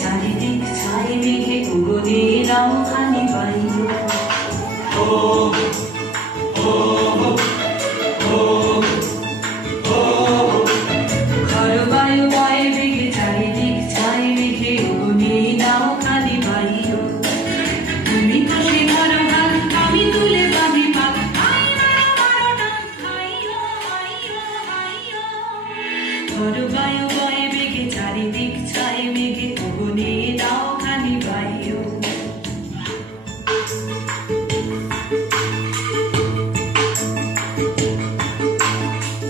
চারিদিক ছাই মেঘে উগনে নাও খানি বাইরে ঘর বায়ু বয়ে বেগে চারিদিক ছাই মেঘে উগনে নাও খানি বাইরে তুমি তো সে ঘর হাত আমি তুলে বাঁধি পাক ঘর বায়ু বয়ে বেগে চারিদিক ছাই মেঘে উগনে নাও খানি বাইরে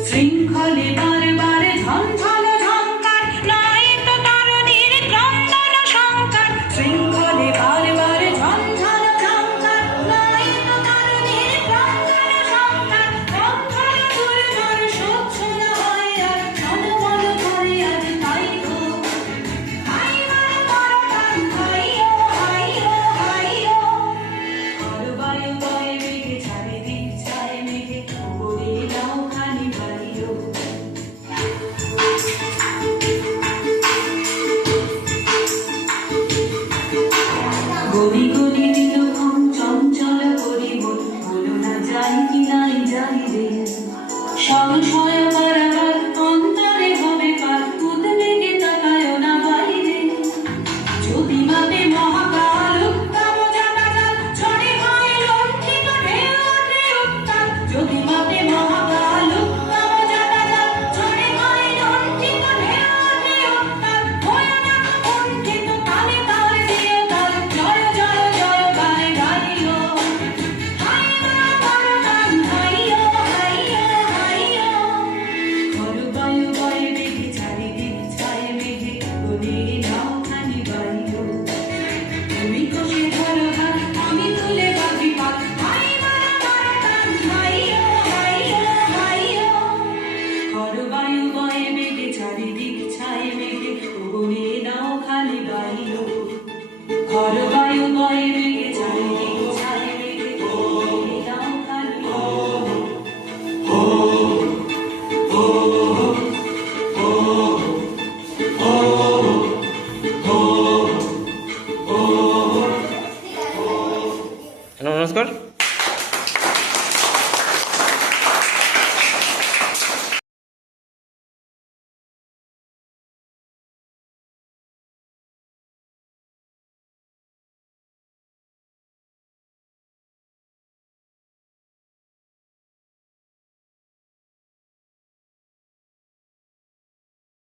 শৃঙ্খলে বারে বারে ঝঞ্ঝাল ঝঙ্কার নাই তো তারণীর ক্রন্দন শঙ্কার শৃঙ্খলে বারে বারে ঝঞ্ঝাল ঝঙ্কার নাই তো তারণীর ক্রন্দন শঙ্কার কঙ্কার ঘুরে ধর সহ্য না হয় আর জনমন ধরে আজ তাই গো হাইবার মরণ হাইও হাইও হাইও ঘর বায়ু বয়ে বেগে চারিদিক ছাই মেঘে উগনে নাও খানি বাইরে গনি গনি দিলক্ষণ চঞ্চল করি মন বলো না যাই কি নাই যাই রে সংশয় বারাবার অন্তরে হবে কার উদ্বেগে তাকায় না বাইরে যদি মাপে মহাকাল উত্তম জানাজাল ছড়ে হয় লণ্ঠিত ঢেউ ওঠে উত্তাল যদি মাপে মহাকাল উত্তম জানাজাল ছড়ে হয় লণ্ঠিত ঢেউ ওঠে উত্তাল হয়ে দেখো কুণ্ঠিত তালে তাল দিয়ে তাল জয় জয় জয় গানে গাইও হাইবার মরণ হাইও হাইও হাইও ঘর বায়ু বয়ে বেগে চারিদিক ছাই মেঘে উগনে নাও খানি বাইরে তুমি তো সে ধরো হাত আমি তুলে বাঁধি পাক হাইবার মরণ হাইও হাইও হাইও ঘর বায়ু বয়ে বেগে চারিদিক ছাই মেঘে উগনে নাও খানি বাইরে ঘর